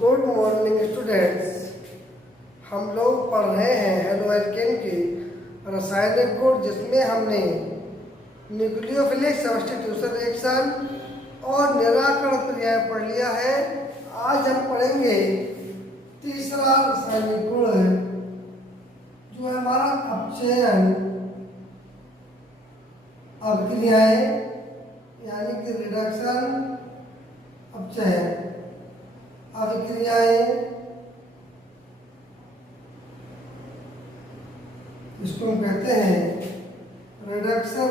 Good morning students. हम लोग पढ़ रहे हैं हेलो एल्केन की रासायनिक गुण, जिसमें हमने न्यूक्लियोफिलिक सब्स्टिट्यूशन रिएक्शन और निराकरण क्रियाएं पढ़ लिया है। आज हम पढ़ेंगे तीसरा रासायनिक गुण है, जो है हमारा अपचयन अभिक्रियाएं, यानी कि रिडक्शन अपचयन अभिक्रियाएं। इसको हम कहते हैं रिडक्शन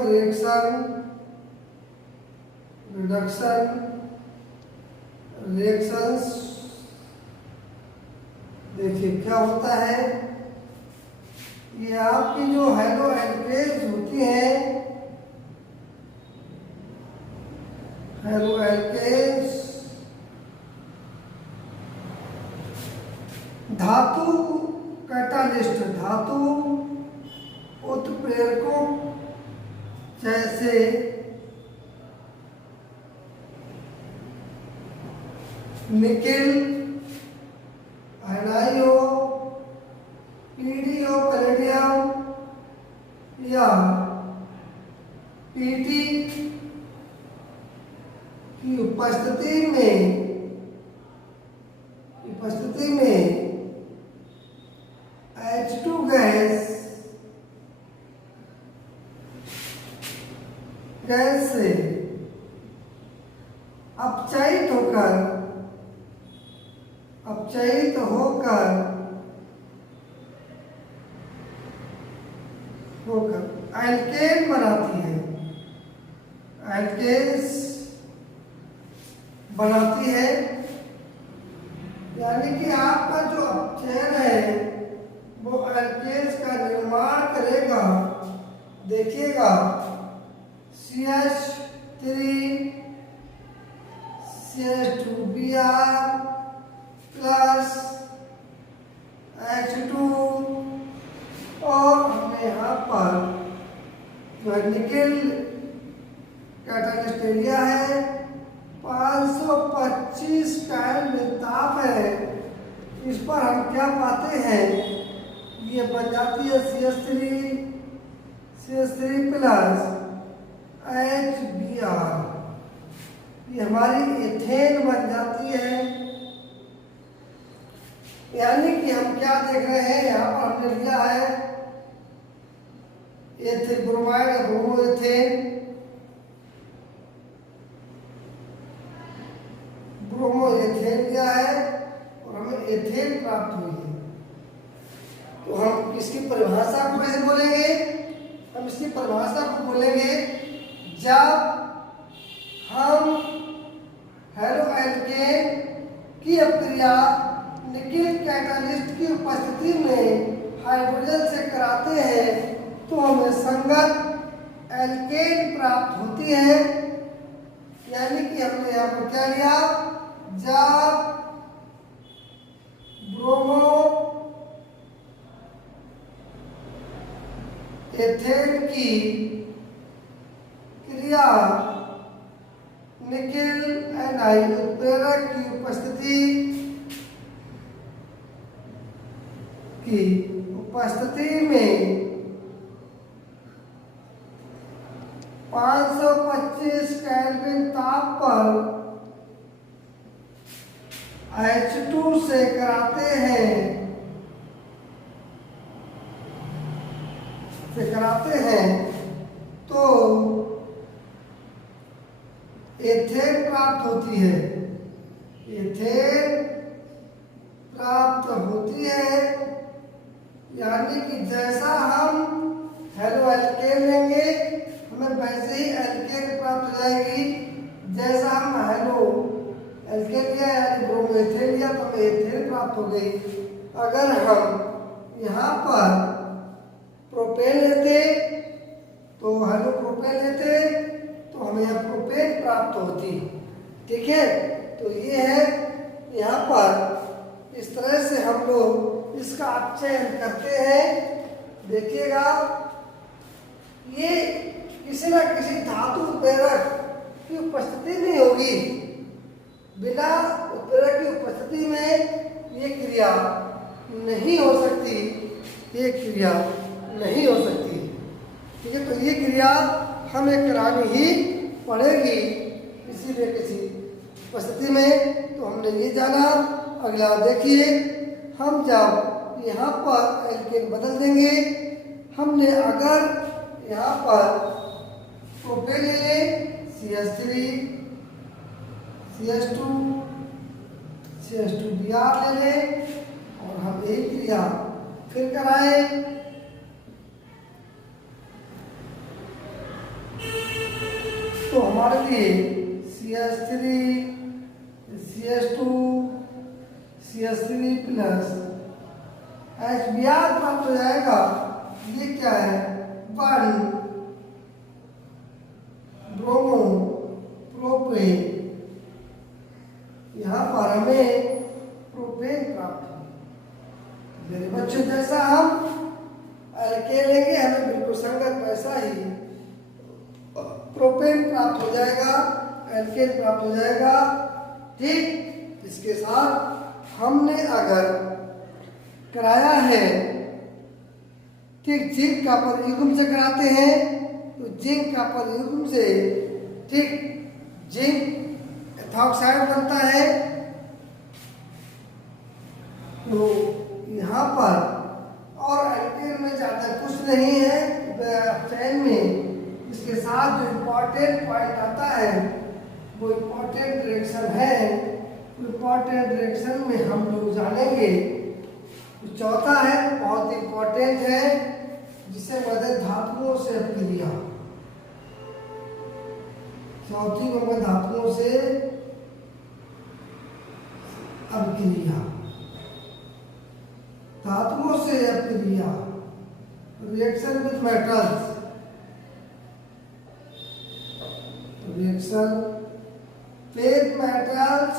रिएक्शंस। देखिए क्या होता है, ये आपकी जो हेलो एल्केन्स होती हैं, हेलो एल्केन्स धातु कैटालिस्ट, धातु उत्प्रेरकों जैसे निकेल, आयनाइयो, पीडीओ, पैलेडियम या पीटी की उपस्थिति में H2 गैस से अपचयित होकर एल्केन बनाती है, एल्केन्स बनाती है। यानी कि आपका जो अपचयन है वो एल्केन्स का निर्माण करेगा। देखिएगा CH3 CH2Br प्लस H2, और हमने यहाँ पर जो है निकेल कैटालिस्ट लिया है, 525 केल्विन ताप है। इस पर हम क्या पाते हैं, ये बन जाती है CH3 प्लस HBr, ये हमारी एथेन बन जाती है। यानी कि हम क्या देख रहे हैं, यहाँ पर हमने लिया है एथिल ब्रोमाइड या ब्रोमोएथेन लिया है और हमें एथेन प्राप्त हुई है। तो हम इसकी परिभाषा को कैसे बोलेंगे, हम इसकी परिभाषा को बोलेंगे जब हम हेलो एल्केन की अपक्रिया निकेल कैटालिस्ट की उपस्थिति में हाइड्रोजन से कराते हैं तो हमें संगत एल्केन प्राप्त होती है। यानी कि हमने यहाँ पर क्या लिया, जब ब्रोमो एथेन की क्रिया निकेल एनाइन उत्प्रेरक की उपस्थिति में 525 केल्विन ताप पर H2 से कराते हैं तो एथेन प्राप्त होती है। यानी कि जैसा हम हेलो एल्केन लेंगे हमें वैसे ही एल्केन प्राप्त हो जाएगी। जैसा हम हेलो एल्केन लिया यानी ब्रोमोएथेन लिया तो हमें एथेन प्राप्त हो गई। अगर हम यहाँ पर प्रोपेन लेते तो हेलो प्रोपेन लेते तो हमें यहाँ प्रोपेन प्राप्त होती। ठीक है, तो ये है यहाँ पर इस तरह से हम लोग इसका अपचयन करते हैं। देखिएगा ये किसी न किसी धातु उत्प्रेरक की उपस्थिति में होगी। बिना उत्प्रेरक की उपस्थिति में क्रिया नहीं हो सकती, ये क्रिया नहीं हो सकती। ठीक है, तो ये क्रिया हमें करानी ही पड़ेगी इसीलिए किसी परिस्थिति में। तो हमने ये जाना। अगला देखिए, हम जब यहाँ पर एल्केन बदल देंगे, हमने अगर यहाँ पर प्रोपेन ले लें CH3 CH2 CH2Br ले लें और हम यही क्रिया फिर कराएं, तो हमारे लिए CH3 CH2 CH3 plus HBr प्राप्त हो जाएगा। ये क्या है, 1 ब्रोमो प्रोपेन। यहाँ पर हमें प्रोपेन प्राप्त हो। मेरे बच्चों, जैसा हम एल्केन लेंगे हमें बिल्कुल संगत वैसा ही प्रोपेन प्राप्त हो जाएगा, एल्केन प्राप्त हो जाएगा। ठीक, इसके साथ हमने अगर कराया है, ठीक, जिंक कॉपर युग्म से कराते हैं, तो जिंक कॉपर युग्म से ठीक जिंक एथॉक्साइड बनता है। तो यहाँ पर और एल्केन में ज़्यादा कुछ नहीं है चैन में। इसके साथ जो इम्पोर्टेंट पॉइंट आता है वो इम्पोर्टेंट डायरेक्शन है। इम्पोर्टेंट डायरेक्शन में हम लोग जानेंगे। तो चौथा है, बहुत इम्पोर्टेंट है, जिसे कहते हैं धातुओं से अपक्रिया। चौथी नंबर धातुओं से अपक्रिया। धातुओं से अपक्रिया, reaction with metals, reaction with metals.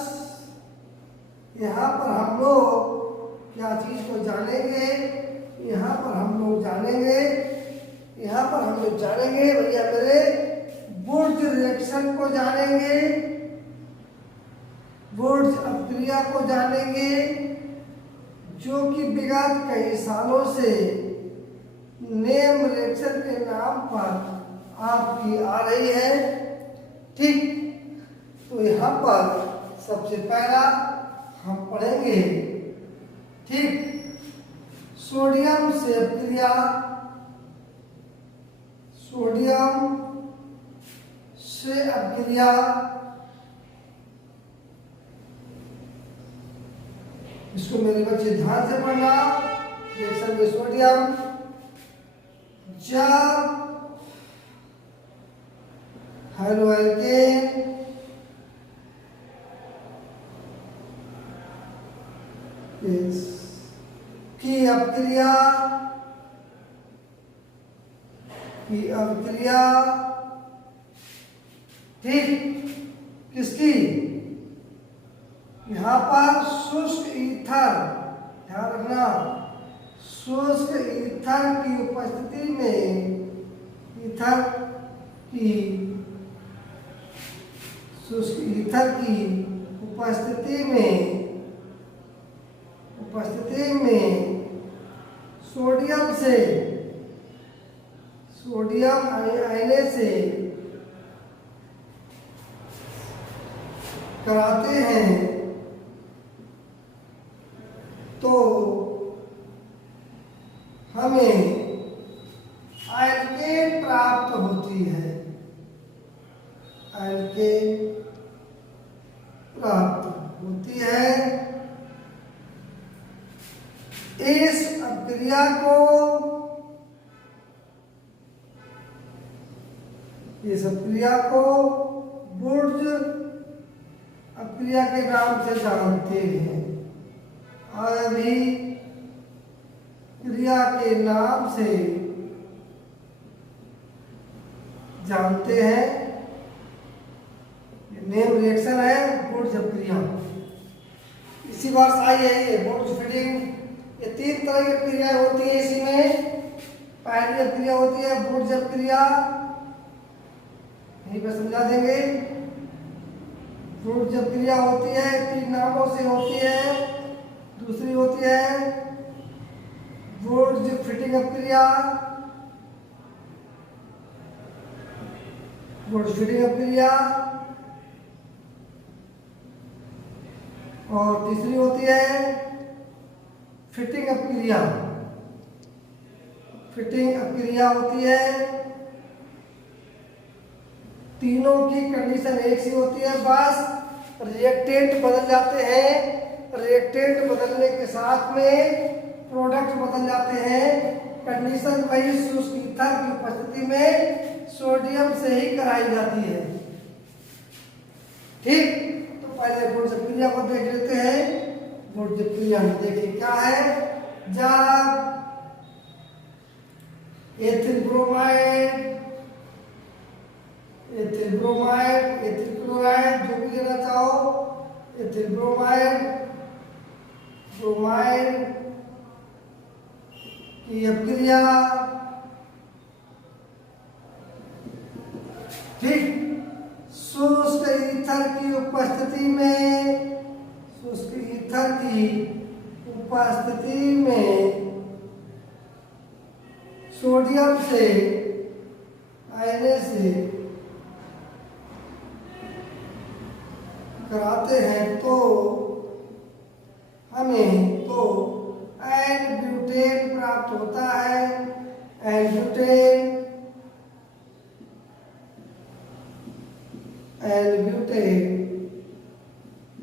यहाँ पर हम लोग क्या चीज को जानेंगे, यहाँ पर हम लोग जानेंगे, यहाँ पर हम लोग जानेंगे भैया मेरे वुड्स रिएक्शन को जानेंगे, वुड्स अपक्रिया को जानेंगे, जो कि विगत कई सालों से नेम रिएक्शन के नाम पर आपकी आ रही है। ठीक, तो यहाँ पर सबसे पहला हम पढ़ेंगे, ठीक, सोडियम से अपक्रिया, सोडियम से अपक्रिया। इसको मेरे बच्चे ध्यान से पढ़ना। रिएक्शन में सोडियम जब हेलोएल्केन की अपक्रिया ठीक, किसकी, यहाँ पर शुष्क ईथर, ध्यान रखना, शुष्क ईथर की उपस्थिति में, ईथर की, शुष्क ईथर की उपस्थिति में सोडियम से, सोडियम आयने से कराते हैं, तो हमें एल्केन प्राप्त होती है, एल्केन प्राप्त होती है। इस अपक्रिया को, इस अपक्रिया को वुड्स अपक्रिया के नाम से जानते हैं, और अभी क्रिया के नाम से जानते हैं। नेम रिएक्शन है वुड्स अपक्रिया। इसी बार आई है ये वुड्स फीडिंग। ये 3 तरह की क्रिया होती है इसी में। पहली अपक्रिया होती है वुड्स अपक्रिया, यहीं पे समझा देंगे। वुड्स अपक्रिया होती है 3 नामों से होती है। दूसरी होती फिटिंग अभिक्रिया, गुड फिटिंग अभिक्रिया। और तीसरी होती है फिटिंग अभिक्रिया। फिटिंग अभिक्रिया होती है, तीनों की कंडीशन एक सी होती है, बस रिएक्टेंट बदल जाते हैं। रिएक्टेंट बदलने के साथ में प्रोडक्ट बदल जाते हैं। कंडीशन वही शुष्क ईथर की उपस्थिति में सोडियम से ही कराई जाती है। ठीक, तो पहले गुण क्रिया को देख लेते हैं। गुण क्रिया में देखिए क्या है। जब ethyl bromide, ethyl bromide, ethyl chloride, जो भी लेना चाहो, एथिल ब्रोमाइड, ब्रोमाइड की अभिक्रिया, ठीक, शुष्क ईथर की उपस्थिति में, शुष्क ईथर की उपस्थिति में सोडियम से आयने से कराते हैं तो हमें तो एन ब्यूटेन प्राप्त होता है। एन ब्यूटेन, एन ब्यूटेन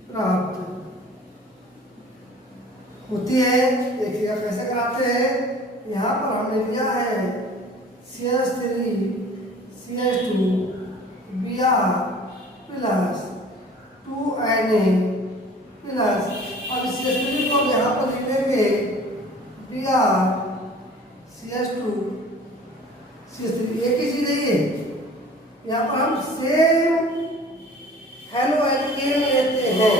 प्राप्त होती है। देखिएगा कैसे कराते हैं। यहाँ पर हमने लिया है CH3 CH2 Br plus 2Na plus, अब CH3 को यहाँ पर लिख लेंगे Br CH2 CH3, एक ही चीज है। यहाँ पर हम सेम हेलो एल्केन लेते हैं,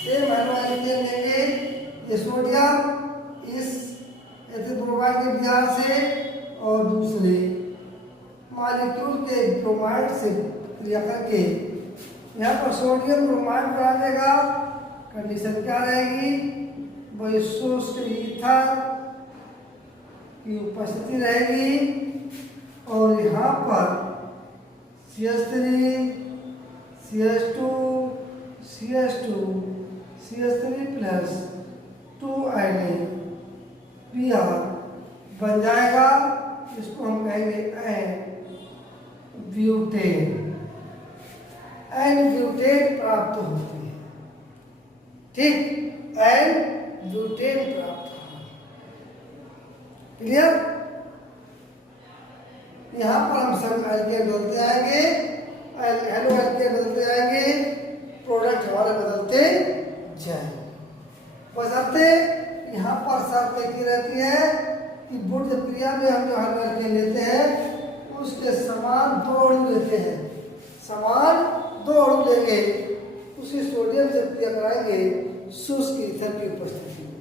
सेम हेलो एल्केन लेंगे। ये सोडियम इस एथिल ब्रोमाइड के Br से और दूसरे मॉलिक्यूल के ब्रोमाइड से क्रिया करके यहाँ पर सोडियम ब्रोमाइड बना देगा। कंडीशन क्या रहेगी, वही शुष्क ईथर की उपस्थिति रहेगी और यहाँ पर CH3 CH2 CH2 CH3 plus 2Na Br बन जाएगा। इसको हम कहेंगे एन ब्यूटेन, एन ब्यूटेन प्राप्त होती है। ठीक, एन ब्यूटेन प्राप्त होती है। क्लियर। यहाँ पर हम सब एल्केन बदलते आएंगे, हेलो एल्केन बदलते आएंगे, प्रोडक्ट हमारे बदलते जाएंगे। बशर्ते यहाँ पर शर्त एक ही रहती है कि बुर्ज क्रिया में हम जो हेलो एल्केन लेते हैं उसके समान 2 अणु लेते हैं, समान 2 अणु लेंगे, उसी सोडियम से क्रिया कराएंगे शुष्क ईथर की उपस्थिति में।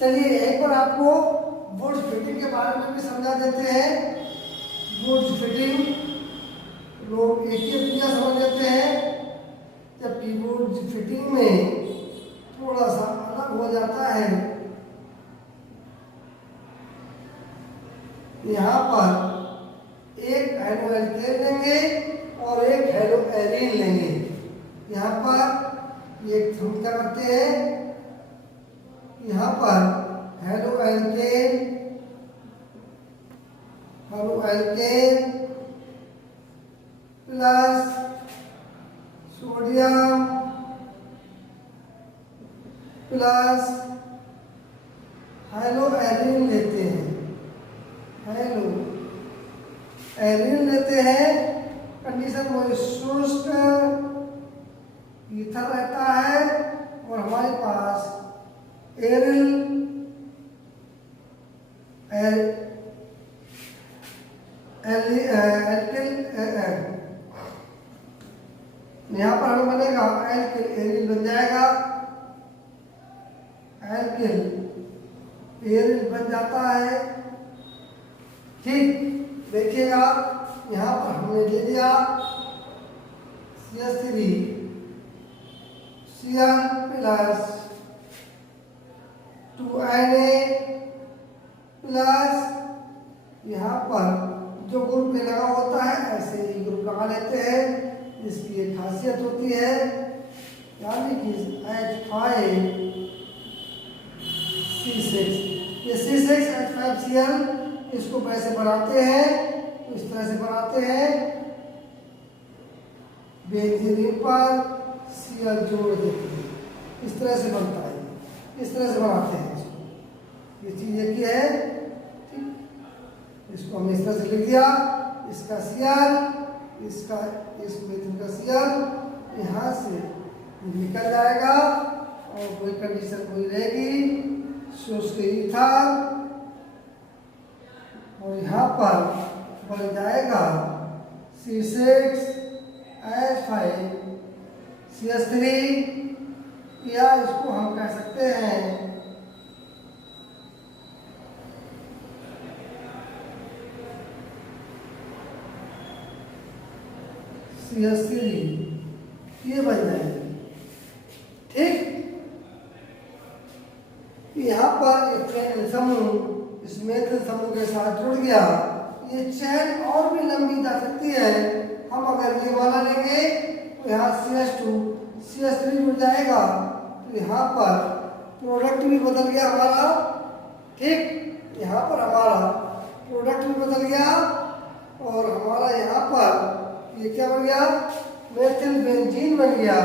चलिए यहीं पर आपको बुर्ज फिटिंग के बारे में भी समझा देते हैं। बुर्ज फिटिंग लोग एक ही क्रिया समझ लेते हैं, जबकि बुर्ज फिटिंग में थोड़ा सा अलग हो जाता है। यहाँ पर एक हेलो एल्केन लेंगे और एक हेलो एरीन लेंगे। यहाँ पर एक हम क्या करते हैं, यहाँ पर halo alkane plus sodium plus hello arene लेते हैं, हेलो एरीन लेते हैं। कंडीशन वो शुष्क ईथर रहता है और हमारे पास एरिल एल्किल, यहाँ पर हमें बनेगा एल्किल एरिल बन जाएगा, एल्किल एरिल बन जाता है। ठीक, देखिएगा यहाँ पर हमने ले लिया CH3 Cl plus 2Na plus यहाँ पर जो ग्रुप पे लगा होता है ऐसे ही ग्रुप लगा लेते हैं। इसकी एक खासियत होती है, यानी कि H5C6, ये C6H5Cl, इसको कैसे बनाते हैं, इस तरह से बनाते हैं, बेंजीन पर Cl जोड़ देते हैं, इस तरह से बनता है, इस तरह से बनाते हैं इसको। ये चीज एक ही है, ठीक, इसको हमने इस तरह से लिख दिया, इसका Cl, इसका इस मेथड का Cl यहाँ से निकल जाएगा और कोई कंडीशन कोई रहेगी, शुष्क ईथर, और यहाँ पर बन जाएगा C6H5CH3, या इसको हम कह सकते हैं CH3, ये बन जाएगी। ठीक, यहाँ पर एक समूह इस मेथल समूह के साथ जुड़ गया, ये चेन और भी लंबी जा सकती है। हम अगर ये वाला लेंगे तो यहाँ CH2 CH3 जुड़ जाएगा, तो यहाँ पर प्रोडक्ट भी बदल गया हमारा। ठीक, यहाँ पर हमारा प्रोडक्ट भी बदल गया और हमारा यहाँ पर ये क्या बन गया, मेथिल बेंजीन बन गया,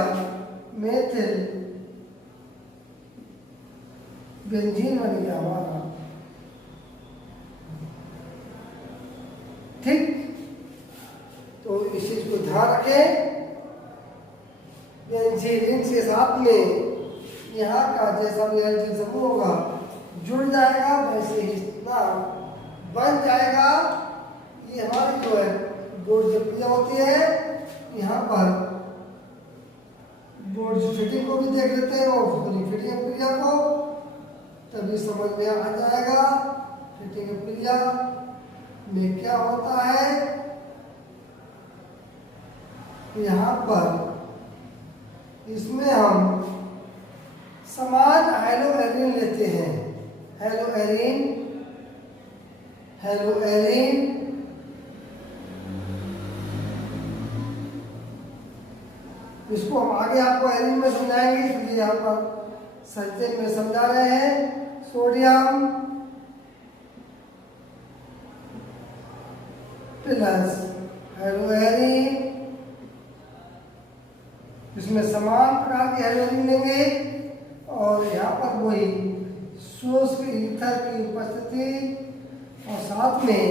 मेथिल बेंजीन बन गया हमारा। ठीक, तो इस चीज को ध्यान रखें, बेंजीन के साथ में यहाँ का जैसा भी एल्किल समूह होगा जुड़ जाएगा, वैसे ही इतना बन जाएगा। ये हमारी जो है बोर्ड जो क्रिया होती है, यहाँ पर बोर्ड फिटिंग को भी देख लेते हैं और फिटिंग क्रिया को, तभी समझ में आ जाएगा फिटिंग क्रिया में क्या होता है। यहाँ पर इसमें हम समान हेलो एरीन लेते हैं, हेलो एरीन, हेलो एरीन, इसको हम आगे आपको एरीन में समझाएंगे, इसलिए यहाँ पर संक्षेप में समझा रहे हैं। सोडियम प्लस हेलो एरीन, इसमें समान प्रकार के हेलो एरीन लेंगे और यहाँ पर वही शुष्क ईथर की उपस्थिति और साथ में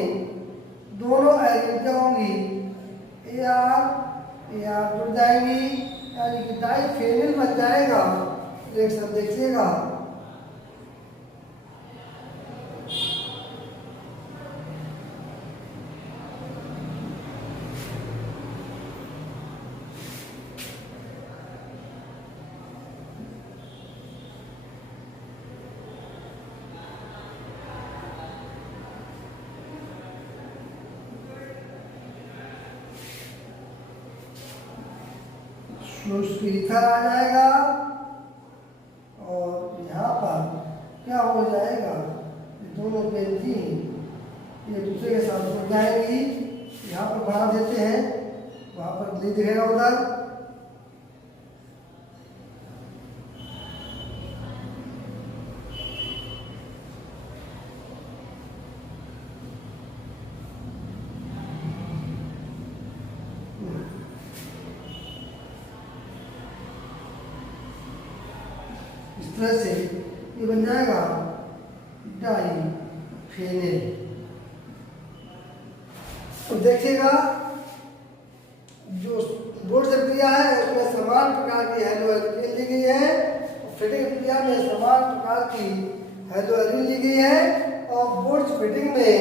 दोनों एरीन क्या होंगी, AR जुड़ जाएंगी, यानी कि डाइफेनिल बन जाएगा। रिएक्शन देखिएगा, शुष्क ईथर आ जाएगा और यहाँ पर क्या हो जाएगा, दोनों बेंजीन ये दूसरे के साथ जुड़ जाएंगी। यहाँ पर बढ़ा देते हैं, वहाँ पर नहीं दिखेगा उधर। इस तरह से ये बन जाएगा डाइफेनिल। तो देखिएगा जो बोर्ड से क्रिया है उसमें समान प्रकार की हेलो एरीन ली गई है, और फिटिंग क्रिया में समान प्रकार की हेलो एरीन ली गई है, और बोर्ड फिटिंग में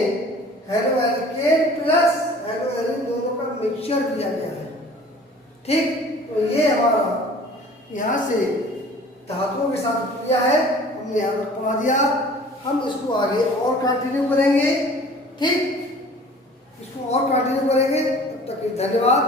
halo alkane plus hello arene दोनों का मिक्सचर दिया गया है। ठीक, तो ये हमारा यहाँ से धातुओं के साथ क्रिया है, हमने यहाँ पर पढ़ा दिया। हम इसको आगे और कंटिन्यू करेंगे। ठीक, इसको और कंटिन्यू करेंगे। तब तक धन्यवाद।